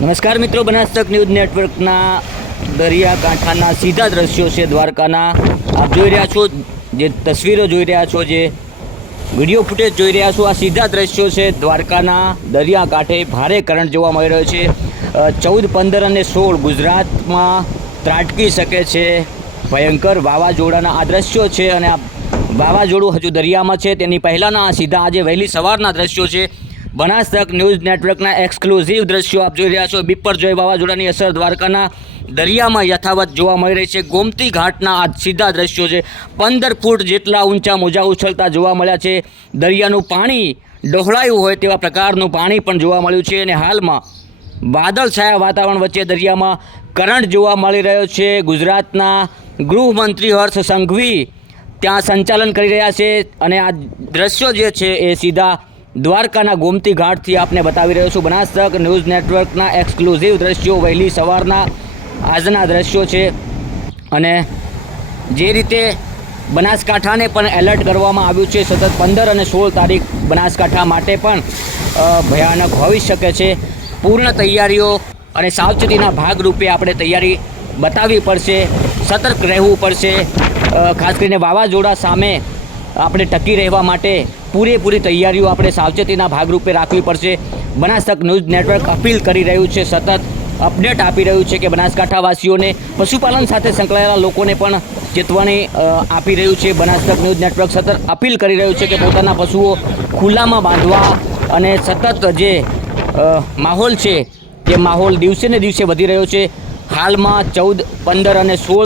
નમસ્કાર મિત્રો બનાસક ન્યૂઝ નેટવર્કના દરિયાકાંઠાના સીધા દ્રશ્યો છે દ્વારકાના. આપ જોઈ રહ્યા છો જે તસવીરો જોઈ રહ્યા છો, જે વીડિયો ફૂટેજ જોઈ રહ્યા છો. આ સીધા દ્રશ્યો છે દ્વારકાના દરિયાકાંઠે ભારે કરંટ જોવા મળી રહ્યો છે. ચૌદ, પંદર અને સોળ ગુજરાતમાં ત્રાટકી શકે છે. ભયંકર વાવાઝોડાના આ દ્રશ્યો છે અને આ વાવાઝોડું હજુ દરિયામાં છે. તેની પહેલાંના આ સીધા આજે વહેલી સવારના દ્રશ્યો છે. બનાસ તક ન્યૂઝ નેટવર્કના એક્સક્લુઝિવ દ્રશ્યો આપ જોઈ રહ્યા છો. બિપરજોય વાવાઝોડાની અસર દ્વારકાના દરિયામાં યથાવત જોવા મળી રહી છે. ગોમતી ઘાટના આ સીધા દ્રશ્યો છે. પંદર ફૂટ જેટલા ઊંચા મોજા ઉછળતા જોવા મળ્યા છે. દરિયાનું પાણી ડહોળાયું હોય તેવા પ્રકારનું પાણી પણ જોવા મળ્યું છે અને હાલમાં વાદળછાયા વાતાવરણ વચ્ચે દરિયામાં કરંટ જોવા મળી રહ્યો છે. ગુજરાતના ગૃહમંત્રી હર્ષ સંઘવી ત્યાં સંચાલન કરી રહ્યા છે અને આ દ્રશ્યો જે છે એ સીધા દ્વારકાના ગોમતી ઘાટથી આપને બતાવી રહ્યો છું બનાસ તક ન્યૂઝ નેટવર્કના એક્સક્લુઝિવ દ્રશ્યો. વહેલી સવારના આજના દ્રશ્યો છે. અને જે રીતે બનાસકાંઠાને પણ એલર્ટ કરવામાં આવ્યું છે, સતત પંદર અને સોળ તારીખ બનાસકાંઠા માટે પણ ભયાનક હોઈ શકે છે. પૂર્ણ તૈયારીઓ અને સાવચેતીના ભાગરૂપે આપણે તૈયારી બતાવવી પડશે, સતર્ક રહેવું પડશે. ખાસ કરીને વાવાઝોડા સામે આપણે ટકી રહેવા માટે પૂરેપૂરી તૈયારીઓ આપણે સાવચેતીના ભાગરૂપે રાખવી પડશે. બનાસક ન્યૂઝ નેટવર્ક અપીલ કરી રહ્યું છે, સતત અપડેટ આપી રહ્યું છે કે બનાસકાંઠાવાસીઓને પશુપાલન સાથે સંકળાયેલા લોકોને પણ ચેતવણી આપી રહ્યું છે. બનાસતક ન્યૂઝ નેટવર્ક સતત અપીલ કરી રહ્યું છે કે પોતાના પશુઓ ખુલ્લામાં બાંધવા અને સતત જે માહોલ છે તે માહોલ દિવસે ને દિવસે વધી રહ્યો છે. હાલમાં ચૌદ, પંદર અને સોળ